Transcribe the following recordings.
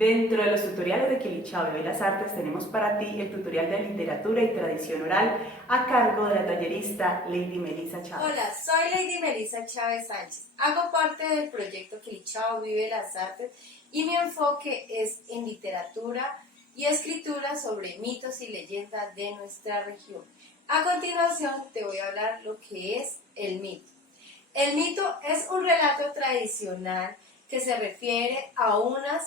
Dentro de los tutoriales de Quilichao de Bellas Artes tenemos para ti el tutorial de literatura y tradición oral a cargo de la tallerista Lady Melissa Chávez. Hola, soy Lady Melissa Chávez Sánchez. Hago parte del proyecto Quilichao Vive las Artes y mi enfoque es en literatura y escritura sobre mitos y leyendas de nuestra región. A continuación te voy a hablar lo que es el mito. El mito es un relato tradicional que se refiere a unos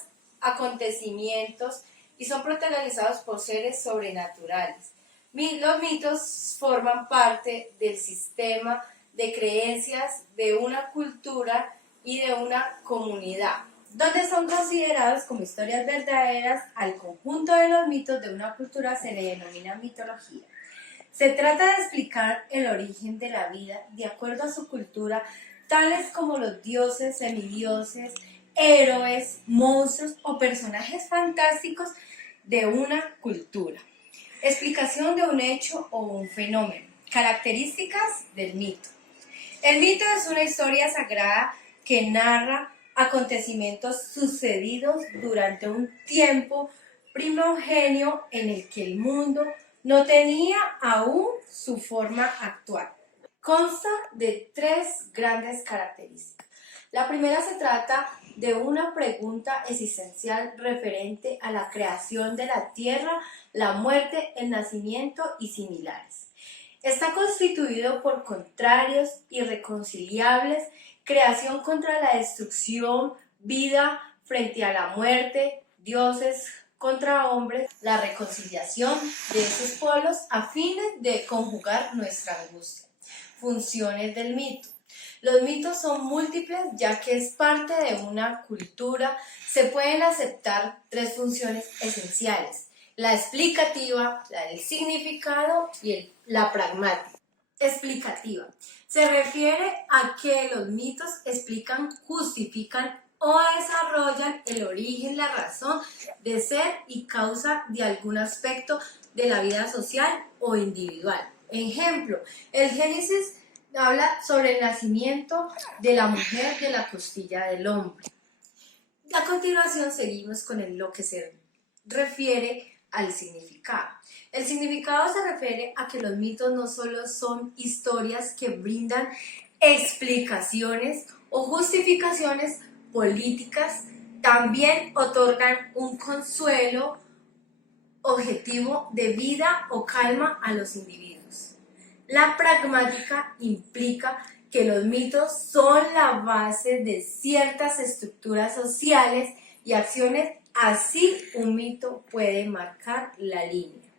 acontecimientos y son protagonizados por seres sobrenaturales. Los mitos forman parte del sistema de creencias de una cultura y de una comunidad, donde son considerados como historias verdaderas. Al conjunto de los mitos de una cultura se le denomina mitología. Se trata de explicar el origen de la vida de acuerdo a su cultura, tales como los dioses, semidioses, héroes, monstruos o personajes fantásticos de una cultura. Explicación de un hecho o un fenómeno. Características del mito. El mito es una historia sagrada que narra acontecimientos sucedidos durante un tiempo primogenio en el que el mundo no tenía aún su forma actual. Consta de 3 grandes características. La primera se trata de una pregunta existencial referente a la creación de la tierra, la muerte, el nacimiento y similares. Está constituido por contrarios irreconciliables, creación contra la destrucción, vida frente a la muerte, dioses contra hombres, la reconciliación de esos polos a fines de conjugar nuestra angustia. Funciones del mito. Los mitos son múltiples, ya que es parte de una cultura. Se pueden aceptar 3 funciones esenciales: la explicativa, la del significado y la pragmática. Explicativa. Se refiere a que los mitos explican, justifican o desarrollan el origen, la razón de ser y causa de algún aspecto de la vida social o individual. Ejemplo, el Génesis habla sobre el nacimiento de la mujer de la costilla del hombre. A continuación seguimos con lo que se refiere al significado. El significado se refiere a que los mitos no solo son historias que brindan explicaciones o justificaciones políticas, también otorgan un consuelo objetivo de vida o calma a los individuos. La pragmática implica que los mitos son la base de ciertas estructuras sociales y acciones. Así, un mito puede marcar la línea.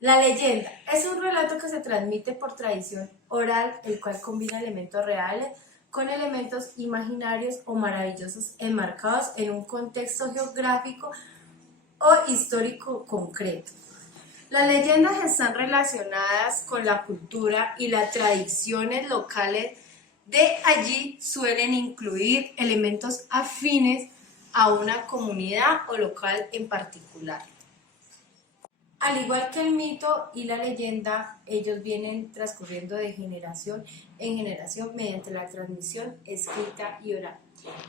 La leyenda es un relato que se transmite por tradición oral, el cual combina elementos reales con elementos imaginarios o maravillosos enmarcados en un contexto geográfico o histórico concreto. Las leyendas están relacionadas con la cultura y las tradiciones locales. De allí suelen incluir elementos afines a una comunidad o local en particular. Al igual que el mito y la leyenda, ellos vienen transcurriendo de generación en generación mediante la transmisión escrita y oral.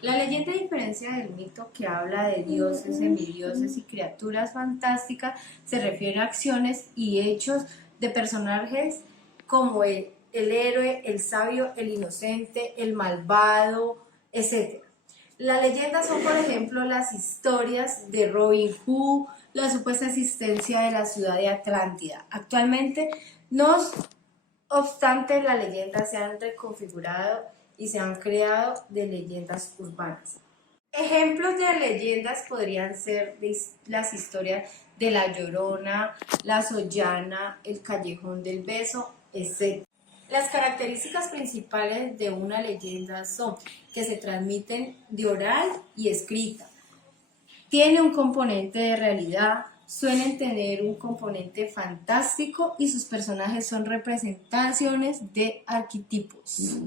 La leyenda, a diferencia del mito que habla de dioses, semidioses y criaturas fantásticas, se refiere a acciones y hechos de personajes como el héroe, el sabio, el inocente, el malvado, etc. Las leyendas son, por ejemplo, las historias de Robin Hood, la supuesta existencia de la ciudad de Atlántida. Actualmente, no obstante, las leyendas se han reconfigurado y se han creado de leyendas urbanas. Ejemplos de leyendas podrían ser las historias de La Llorona, La Sollana, El Callejón del Beso, etc. Las características principales de una leyenda son que se transmiten de oral y escrita. Tiene un componente de realidad, suelen tener un componente fantástico y sus personajes son representaciones de arquetipos.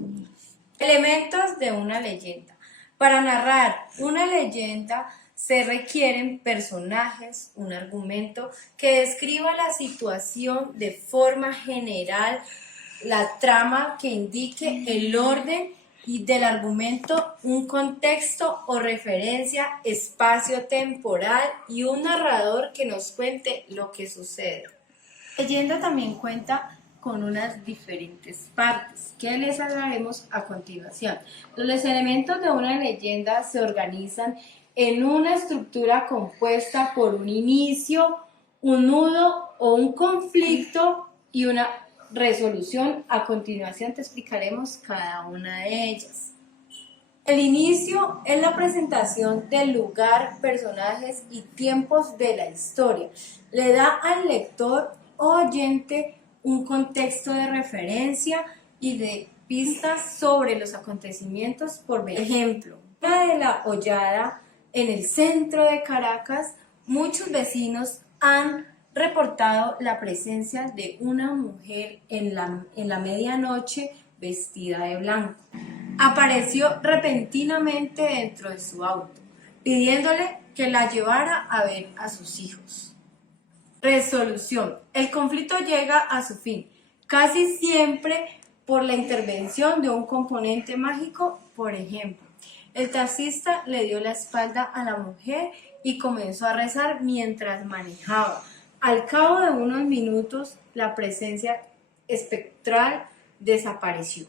Elementos de una leyenda. Para narrar una leyenda se requieren personajes, un argumento que describa la situación de forma general, la trama que indique el orden y del argumento un contexto o referencia espacio-temporal y un narrador que nos cuente lo que sucede. La leyenda también cuenta con unas diferentes partes, que les hablaremos a continuación. Los elementos de una leyenda se organizan en una estructura compuesta por un inicio, un nudo o un conflicto y una resolución. A continuación te explicaremos cada una de ellas. El inicio es la presentación del lugar, personajes y tiempos de la historia. Le da al lector o oyente un contexto de referencia y de pistas sobre los acontecimientos. Por ejemplo, de la Hollada en el centro de Caracas, muchos vecinos han reportado la presencia de una mujer en la medianoche vestida de blanco. Apareció repentinamente dentro de su auto, pidiéndole que la llevara a ver a sus hijos. Resolución. El conflicto llega a su fin, casi siempre por la intervención de un componente mágico. Por ejemplo, el taxista le dio la espalda a la mujer y comenzó a rezar mientras manejaba. Al cabo de unos minutos, la presencia espectral desapareció.